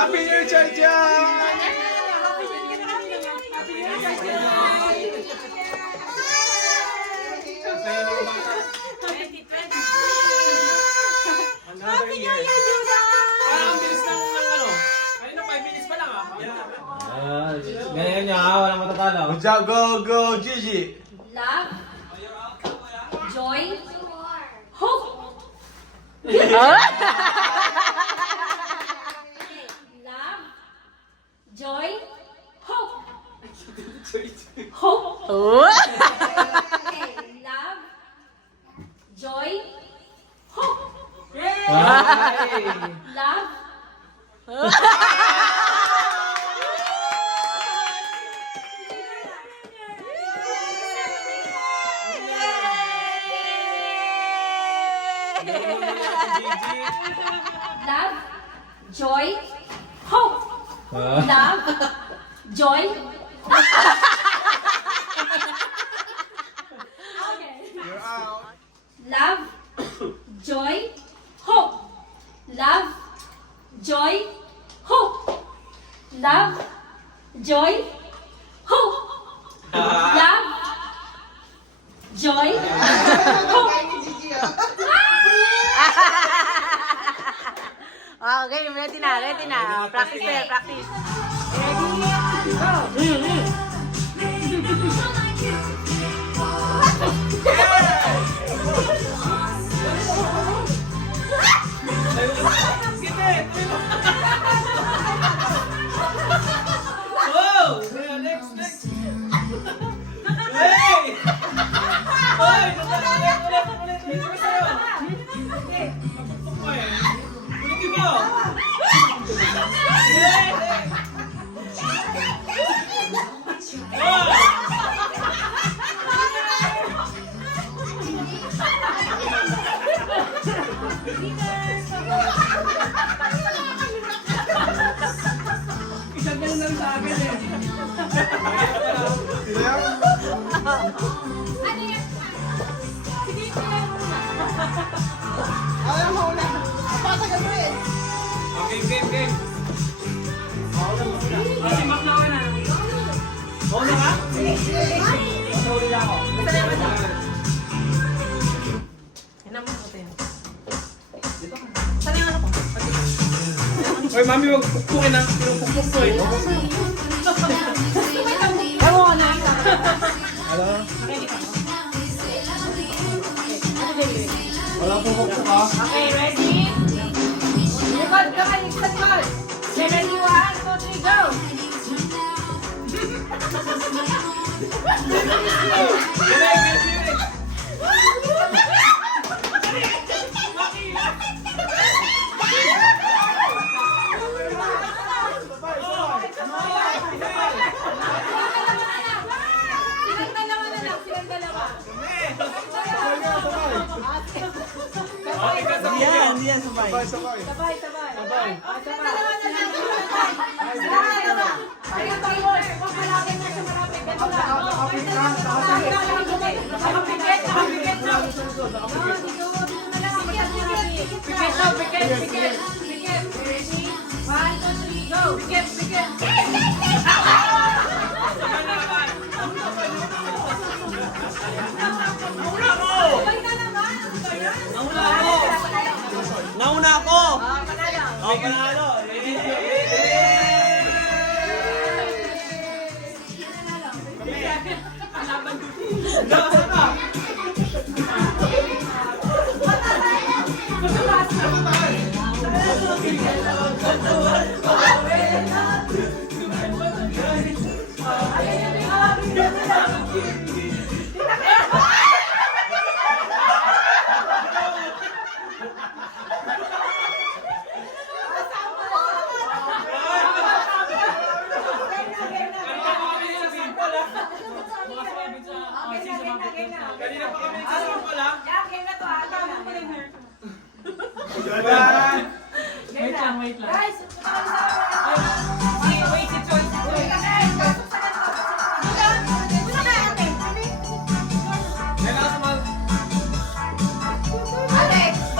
Happy New Year, Joy Joy! Happy New Year, Judah! Parang bilis ng ano. Kanina 5 minutes pa lang ah. Ganyan niya ha, walang matatalo. Good job, go, go, Gigi! Love, joy, hope. Love, joy, hope. Hope. Okay, love, joy, hope. Ay! Love. Love, joy, hope. Love, joy. Okay. You're out! Love, joy, hope. Love, joy, hope. Love, joy, hope. Love, joy, hope. Okay, ready na. Practice there, practice. Oh! Next, next! Hey! Hoy! Ulit! Dito ka sa'yo! Kapagpag mo eh! Ulitin mo! Hey! Oh! Isang ganun lang sa akin eh. Okay, game. Kasi mak na ako na. Oo na ka? Masawin na ako. Hoy, mami, huwag pukpukin ang pinupukpuk ko eh. Hello? Wala pong pukpuk ha? Okay, ready? Likod ka ka, likod ka. Ready, 1, 2, 3, go! Silang dalawa na lang, silang dalawa. Okay, kasama yan. Sabay. Sabay. Silang dalawa na lang, silang dalawa. Ayun, tayo, huwag malapit na siya malapit. Ganun lang. Nakapikit na. Dito na lang ako sa sinabi. Pikit. Ready? 1, 2, 3, go! Pikit. Sabay na naman. Nauna ako! Panalo. Ako panalo! Kanina pa kami nagsasample ha? Wait lang. Guys,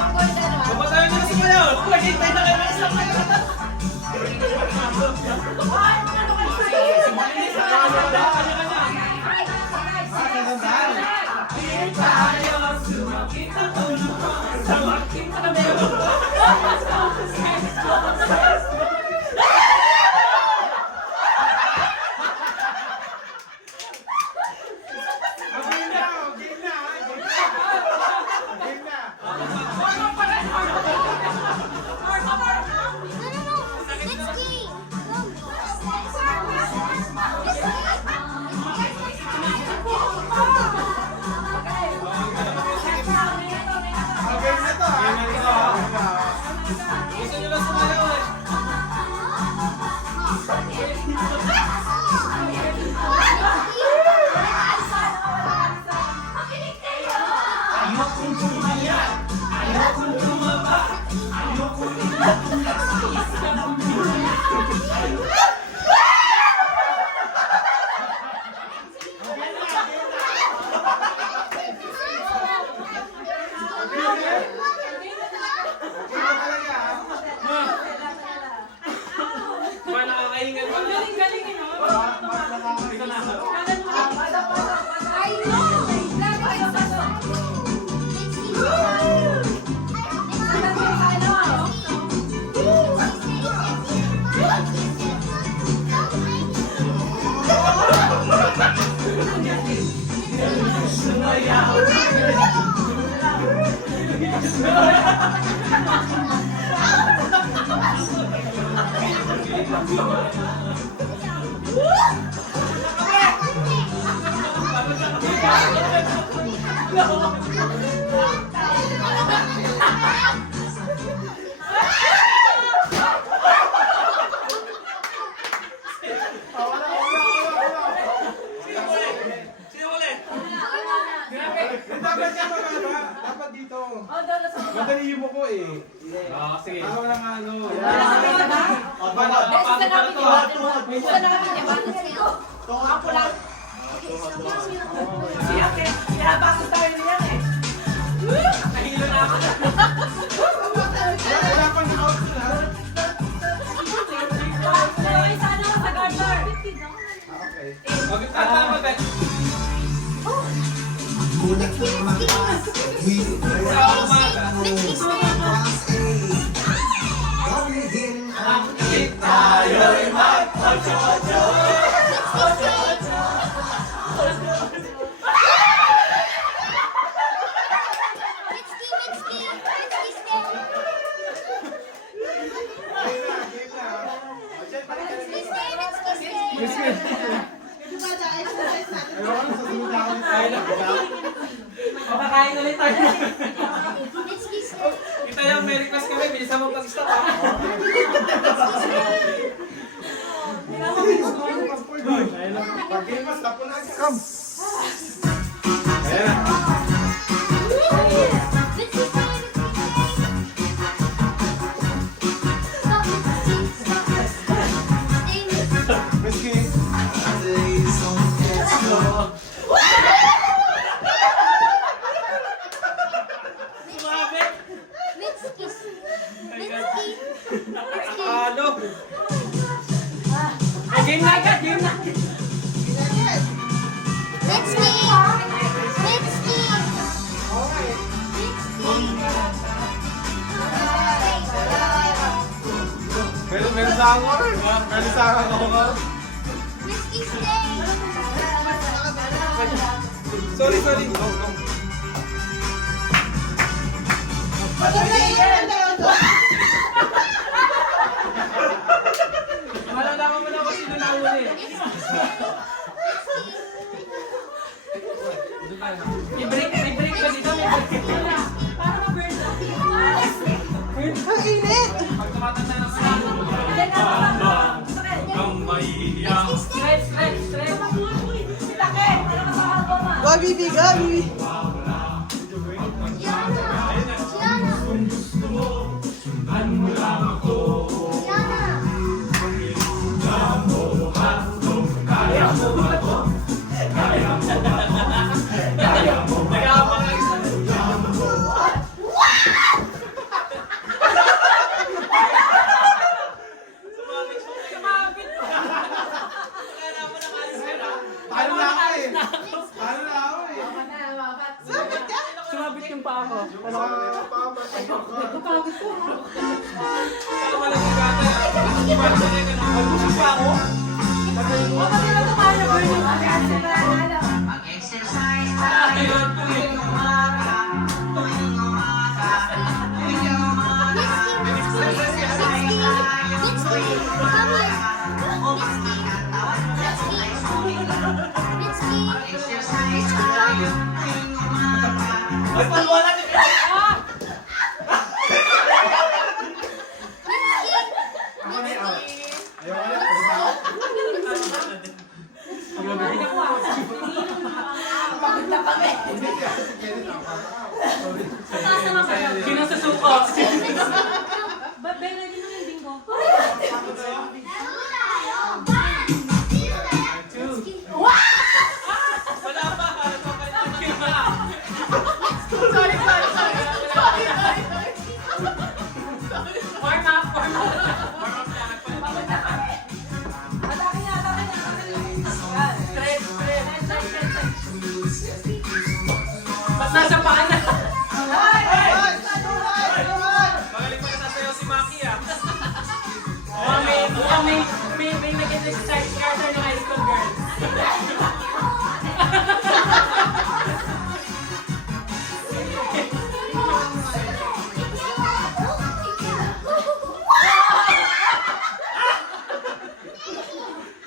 Papatayin nyo na sa kayo! Pwede tayo na kayo sa kayo! Ayokong tumaya. Ayokong tumaba. Ayokong ba nakakaingat ba? Galing-galing eh, no? Ito na. Kanan mo lang. Ay, no! Pasok. Kanan mo sa ano? Sino ulit? Dapat ka magana. Dapat dito. Oh, doon na sa baba. Madali mo ko eh. Sige. Ako lang ano. Isa na kami niya. Ako lang. Siya, pinapasok tayo niya eh. Nahilo na ako. Wala pang out na. Ay, sana ako sa garter. Okay. Magkakata mo, Bet. Sa umaga. Tayo'y mag-ocho-ocho. Game na, game na. O, Jen, balik ka rin. Ayoko na, susunod na ako nito. Makakain ulit tayo. Kita yung may request kami, bilisan mo pag-stop ha. Pag game mas, tapo na. Come. Ayan na. Whiskey. Sumabit. Ano? Game na agad, game na. Meron sa ako. Meron sa ako. Sorry, sorry. Go, go. Malalaman mo na kung sino nahuli. I-break ka dito, may break. Para ma-burn up. Pag tumatanda na sa ang mahihiya. Stretch, stretch, stretch. Laki. Ano ka sa album ah? Nag-aabang lang isa. Sumabit ko. Kaya mo nakalis ka na. Paano na ako eh? Paano na ako eh? Sumabit yung pa ako. Kapapagod ko. Baka malang nagkata. Sumabit ka na. Mag-usap pa ako. Huwag kami na tumayo na burn up. Kasi sila alam. Ayun, tuloy. Ay, palwala din. Ah! Ako na yung out. Ayoko na. Pagod na ako. may nag-exercise character ng high school girls.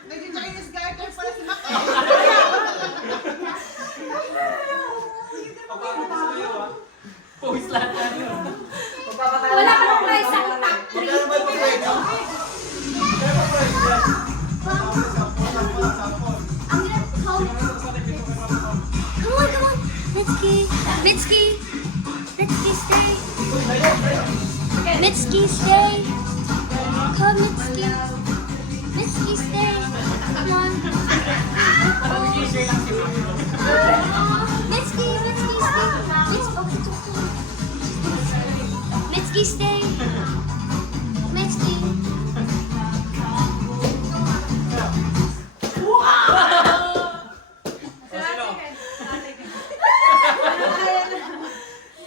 Nag-Chinese garter pala si Maka. Pose lahat yan. Wala ka nung prize sa top 3. Magkano ba yung premyo? Magkano ba premyo? Sampol. Come on, come on. Mitski. Mitski. Mitski, stay. Mitski, stay. Come, Mitski. Mitski, stay. Come on. Mitski, Mitski, stay. Mitski, stay. Mitski.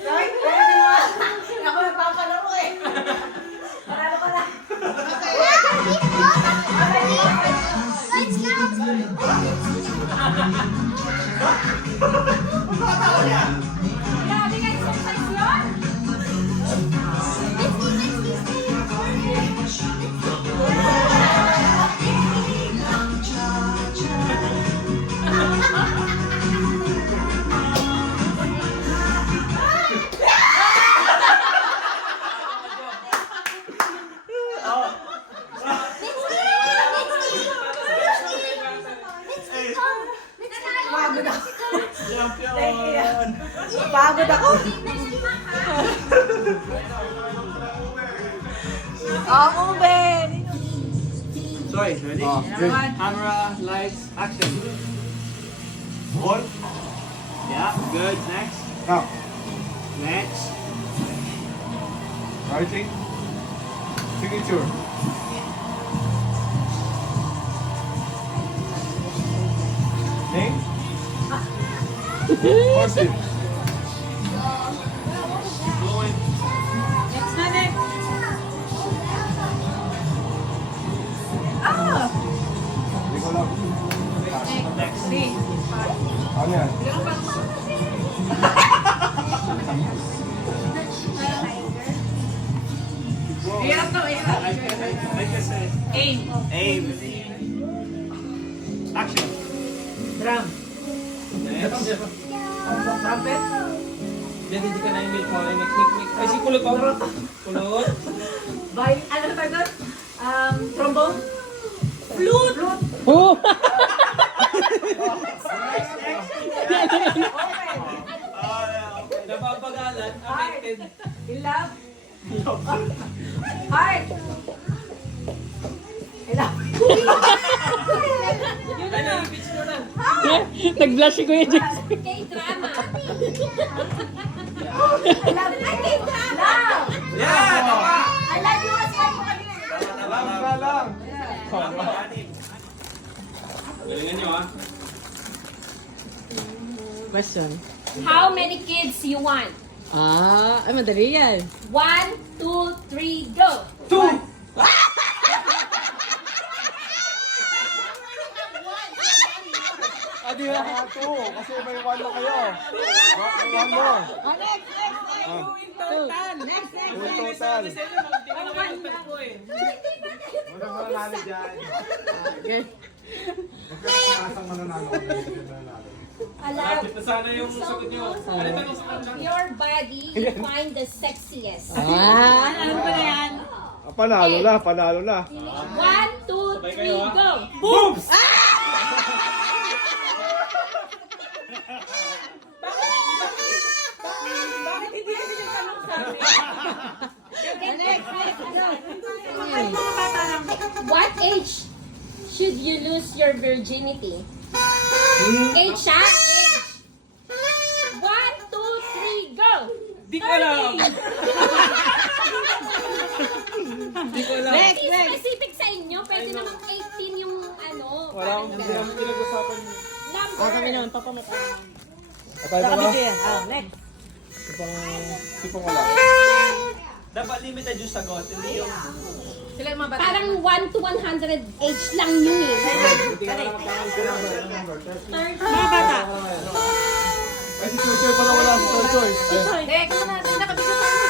Right? Ako nagpapalaro eh. Paralo ka na. Let's go. Grabe ka exercise yun. Champion! Pagod ako. Ako, Ben. Sorry, ready? Camera, lights, action. Ball. Yeah, good. Next. Next. Writing. Signature. Name. Horses. Next na, next. Ah! Hindi ko lang. Next. Three. Ano yan? Hirap na, hirap. Like I said. Aim. Aim. Action. Drum. Next. Trumpet. Diyan, hindi ka na yung milk mo. Nik. Ay, si kulot ko. Kulot. Ano na doon? Trombone. Flute. Oh! Napapagalan. Affected. In love. Heart. In love. Yun na Ay, lang. na-pitch mo na. Nag-blush si Kuya Jax. K-drama. I love. Ay, K-drama. Yeah! Tama! I love you as well po kanina. Tama lang. Galingan nyo, ha? Question. How many kids you want? Ay madali yan. 1, 2, 3, go! 2! Adi na nga to. Kasi may one na kayo. One more. Next. In total. Next. Two total. Sa inyo, hindi ka nakalimutan po eh. Walang mananalo dyan. Good. Magkakasang mananalo. Mananalo. Allow Sana yung sagot nyo. Ano tanong sa kanya? your body you find the sexiest. Ano ba na yan? Panalo na. 1, 2, 3, go! Boobs! Bakit hindi ka din tanong sa amin? What age should you lose your virginity? Age, ha? Age. 1, 2, 3, go! Di ko alam. Di ko alam. Hindi specific sa inyo, pwede namang 18 yung ano. Wala akong pinag-usapan. Number. Kami naman, papamata. Nakabigyan. Next. Sipang wala. Dapat limited yung sagot, hindi yung Sila yung mga bata. Parang 1 to 100 age lang yun eh. Mga bata. Ay, si Choy Choy pala wala si Choy Choy. Hindi, kung na natin nakabisa tayo.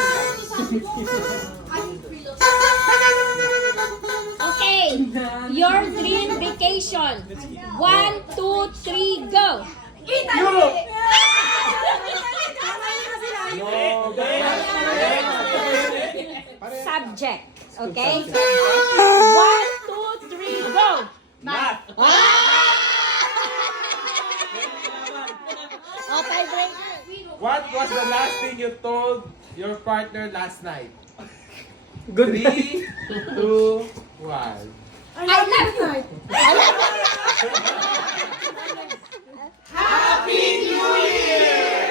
Okay, your dream vacation. 1, 2, 3, go! Europe! Subject. Okay? 1, 2, 3, go! Math! Oh, tiebreaker. What was the last thing you told your partner last night? 3, 2, 1. I love you. Happy New Year!